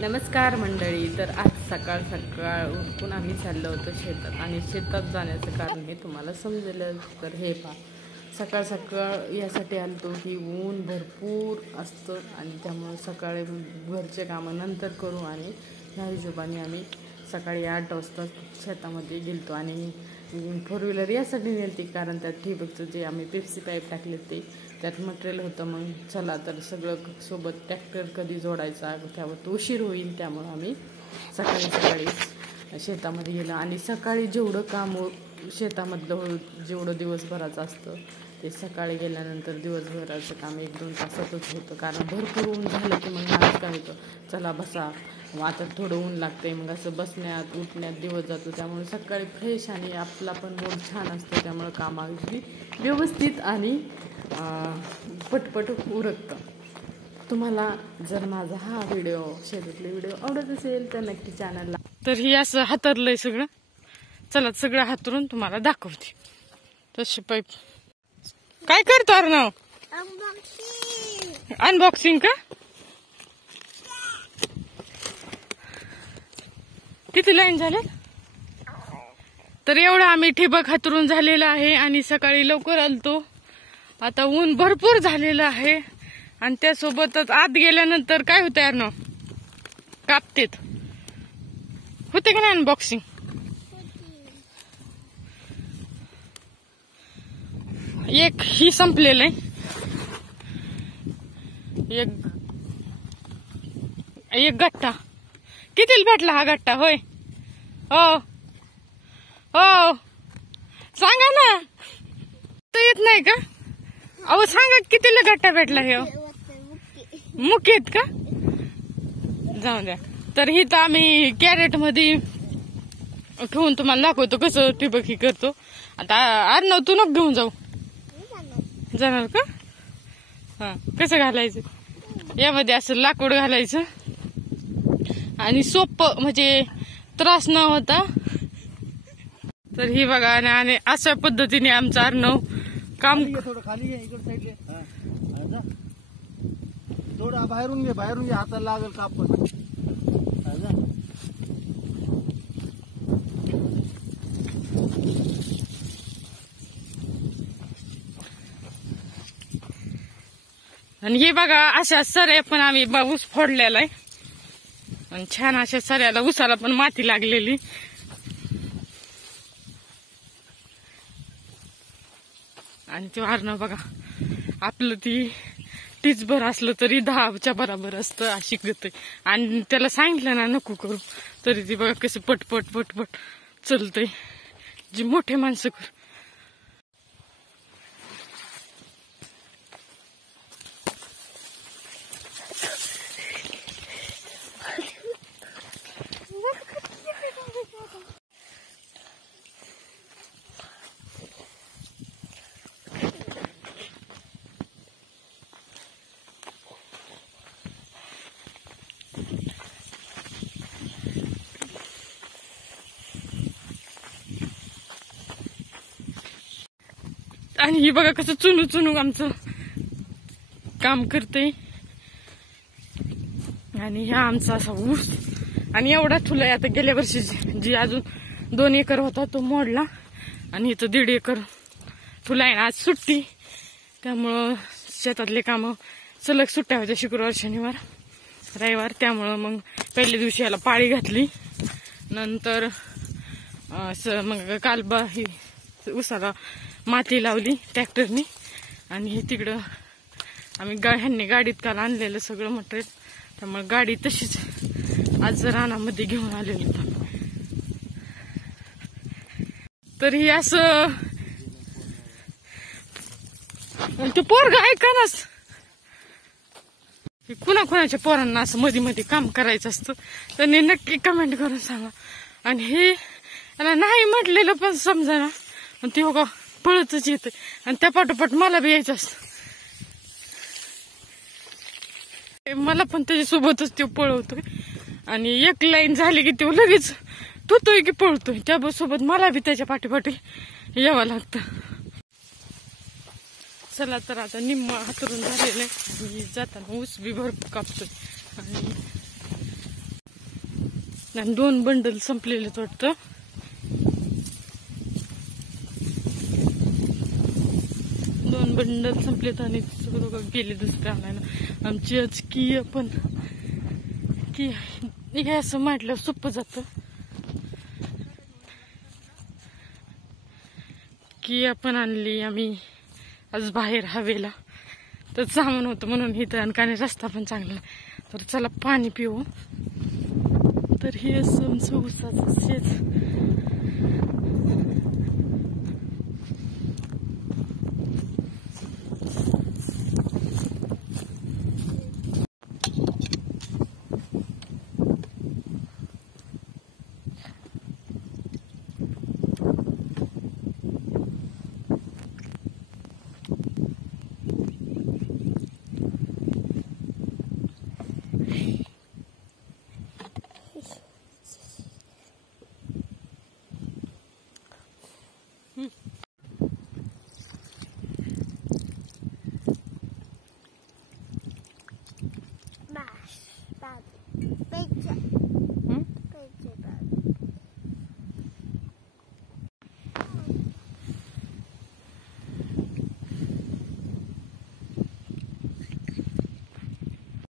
नमस्कार मंडळी. तर आज सकाळ सकाळ उठून आम्ही चाललो होतो शेतात आणि शेतात जाण्याचं कारण हे तुम्हाला समजेल. तर हे पहा, सकाळ सकाळ यासाठी आलतो की ऊन भरपूर असतं आणि त्यामुळं सकाळी घरचे कामं नंतर करू आणि ह्या हिशोबाने आम्ही सकाळी 8 वाजता शेतामध्ये गेलतो आणि फोर व्हीलर यासाठी नेलती कारण त्यात ठिबकचं जे आम्ही पेप्सी पाईप टाकले ते त्यात मटेरियल होतं. मग चला तर सगळं सोबत ट्रॅक्टर कधी जोडायचा त्यावर उशीर होईल, त्यामुळं आम्ही सकाळी शेतामध्ये गेलो आणि सकाळी जेवढं काम शेतामधलं जेवढं दिवसभराचं असतं ते सकाळी गेल्यानंतर दिवसभराचं काम 1-2 तासातच होतं. कारण भरपूर ऊन झालं की मग माणूस काय होतं, चला बसा, आता थोडं ऊन लागतंय, मग असं बसण्यात उठण्यात दिवस जातो. त्यामुळे सकाळी फ्रेश आणि आपला पण मूड छान असतो, त्यामुळं काम अगदी व्यवस्थित आणि पटपट उरकतं. तुम्हाला जर माझा हा व्हिडिओ शेतातले व्हिडिओ आवडत असेल तर नक्की चॅनलला. तर ही असं हातरलंय सगळं, चला सगळं हातरून तुम्हाला दाखवते. तसे पाईप काय करतो अर्णव? अनबॉक्सिंग का? किती लाईन झाले? तर एवढं आम्ही ठिबक हातरून झालेलं आहे आणि सकाळी लवकर आलतो. आता ऊन भरपूर झालेलं आहे आणि त्यासोबतच आत गेल्यानंतर काय होतं यार, कापतेत होते का नाही अनबॉक्सिंग? एक ही संपलेलं आहे, एक गट्टा. कितीला भेटला हा गट्टा? होय हो हो सांगा ना, तर येत नाही का? अहो सांगा कितीला गट्टा भेटला? हे मुख्य आहेत का? जाऊ द्या. तर ही तर आम्ही कॅरेट मध्ये ठेवून तुम्हाला दाखवतो कसं ठिबक ही करतो. आता अर्णव तू नको घेऊन जाऊ, जाणार का? हा, कसं घालायचं यामध्ये? असं लाकूड घालायचं आणि सोपं, म्हणजे त्रास न होता. तर ही बघा, आणि अशा पद्धतीने आमचं अर्णव काम. थोडं खाली आहे, इकडे साईडले थोडं बाहेरून घे, हाताला लागेल कापड. आणि हे बघा, अशा सऱ्या पण आम्ही ऊस फोडलेला आहे आणि छान अशा सऱ्याला ऊसाला पण माती लागलेली. आणि ते अर्णव बघा, आपलं तीच भर असलं तरी 10च्या बराबर असतं अशी गत आहे. आणि त्याला सांगितलं ना नको करू तरी ती बघा कसं पटपट पटपट चलतंय, जी मोठे माणसं करू. आणि ही बघा कसं चुनू चुनू आमचं काम करते. आणि हा आमचा असा ऊस आणि एवढा ठुलाय. आता गेल्या वर्षी जी अजून 2 एकर होता तो मोडला आणि इथं 1.5 एकर ठुलाय. आज सुट्टी, त्यामुळं शेतातले कामं सलग सुट्ट्या होत्या, शुक्रवार शनिवार रविवार. त्यामुळं मग पहिल्या दिवशी याला पाळी घातली. नंतर मग काल ही उसाला माती लावली ट्रॅक्टरनी. आणि हे तिकडं आम्ही ह्यांनी गाडीत काल आणलेलं सगळं मटेरियल, त्यामुळे गाडी तशीच आज रानामध्ये घेऊन आलेली होतं. तर ही असं ते पोरग ऐकानच, कुणाच्या पोरांना असं मध्ये मध्ये काम करायचं असतं त्यांनी नक्की कमेंट करून सांगा. आणि हे याला नाही म्हटलेलं पण समजा ना, ती हो का पळतच येत आणि त्या पाठोपाठ मला बी यायचं असतं. मला पण त्याच्यासोबतच तो पळवतोय आणि एक लाईन झाली की तो लगेच धुतोय की पळतोय. त्यासोबत मला बी त्याच्या पाठीपाठी यावं लागतं. चला तर आता निम्मा हातरून झालेलं आहे. जाताना ऊस बी भरपूर कापतोय आणि आणि 2 बंडल संपलेलेच वाटतं. दोन बंडल संपलेत आणि सगळं गेले दुसऱ्या आणायला. आमची आज की पण की हे असं म्हटलं सोपं जातं की आपण आणली आम्ही आज बाहेर हवेला. तर सामान होतं म्हणून इथं आणि रस्ता पण चांगला. तर चला पाणी पिऊ. तर हे असं आमचं ऊसाचं शेत.